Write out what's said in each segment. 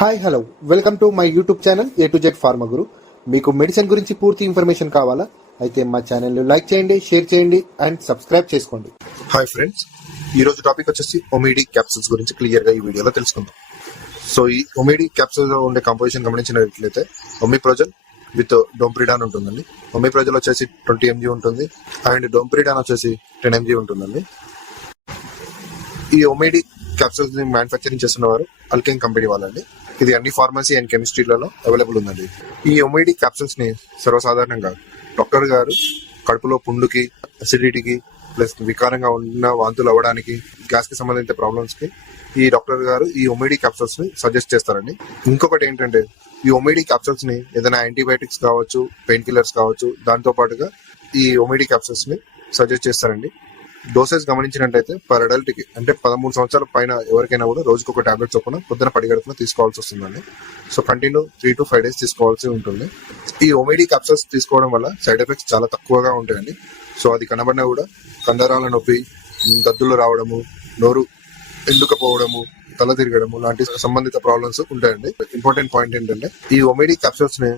Hi hello welcome to my YouTube channel A to Z pharma Guru మీకు medicine గురించి పూర్తి information కావాలా? అయితే మా ఛానల్ లైక్ చేయండి షేర్ చేయండి అండ్ సబ్స్క్రైబ్ చేసుకోండి. హాయ్ ఫ్రెండ్స్ ఈ రోజు టాపిక్ వచ్చేసి ఒమిడి క్యాప్సూల్స్ గురించి క్లియర్గా ఈ వీడియోలో తెలుసుకుందాం. సో ఈ ఒమిడి క్యాప్సూల్లో ఉండే కంపోజిషన్ గమనించినట్లయితే ఒమిప్రోజల్ విత్ డోంప్రిడాన్ ఉంటుందండి. ఒమిప్రోజల్ వచ్చేసి ట్వంటీ ఎంజీ ఉంటుంది. అండ్ డోంప్రిడాన్ వచ్చేసి టెన్ ఎంజీ ఉంటుందండి. ఈ ఒమిడి క్యాప్సూల్స్ని మ్యానుఫ్యాక్చరింగ్ చేస్తున్న వారు అల్కెన్ కంపెనీ వాళ్ళండి. ఇది అన్ని ఫార్మసీ అండ్ కెమిస్ట్రీలలో అవైలబుల్ ఉందండి. ఈ ఒమైడి క్యాప్సూల్స్ని సర్వసాధారణంగా డాక్టర్ గారు కడుపులో పుండుకి అసిడిటీకి ప్లస్ వికారంగా ఉన్న వాంతులు అవ్వడానికి గ్యాస్కి సంబంధించిన ప్రాబ్లమ్స్కి ఈ డాక్టర్ గారు ఈ ఒమైడి క్యాప్సూల్స్ని సజెస్ట్ చేస్తారండి. ఇంకొకటి ఏంటంటే ఈ ఒమైడి క్యాప్సూల్స్ని ఏదైనా యాంటీబయాటిక్స్ కావచ్చు పెయిన్ కిల్లర్స్ కావచ్చు దాంతో పాటుగా ఈ ఒమైడి క్యాప్సూల్స్ని సజెస్ట్ చేస్తారండి. డోసెస్ గమనించినట్టయితే పర్ అడల్ట్కి అంటే పదమూడు సంవత్సరాల పైన ఎవరికైనా కూడా రోజుకు ఒక టాబ్లెట్ చొప్పున పొద్దున పడిగడుపున తీసుకోవాల్సి వస్తుందండి. So continue three to five days తీసుకోవాల్సి ఉంటుంది. ఈ ఒమిడి క్యాప్సల్స్ తీసుకోవడం వల్ల సైడ్ ఎఫెక్ట్స్ చాలా తక్కువగా ఉంటాయండి. సో అది కనబడినా కూడా కండరాల నొప్పి దద్దులు రావడము నోరు ఎండుకపోవడము తల తిరగడము లాంటి సంబంధిత ప్రాబ్లమ్స్ ఉంటాయండి. ఇంపార్టెంట్ పాయింట్ ఏంటంటే ఈ ఒమిడి క్యాప్సూల్స్ని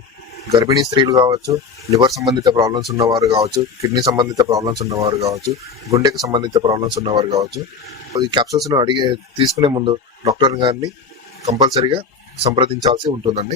గర్భిణీ స్త్రీలు కావచ్చు లివర్ సంబంధిత ప్రాబ్లమ్స్ ఉన్నవారు కావచ్చు కిడ్నీ సంబంధిత ప్రాబ్లమ్స్ ఉన్నవారు కావచ్చు గుండెకి సంబంధిత ప్రాబ్లమ్స్ ఉన్నవారు కావచ్చు. ఈ క్యాప్సూల్స్ను అడిగే తీసుకునే ముందు డాక్టర్ గారిని కంపల్సరీగా సంప్రదించాల్సి ఉంటుందండి.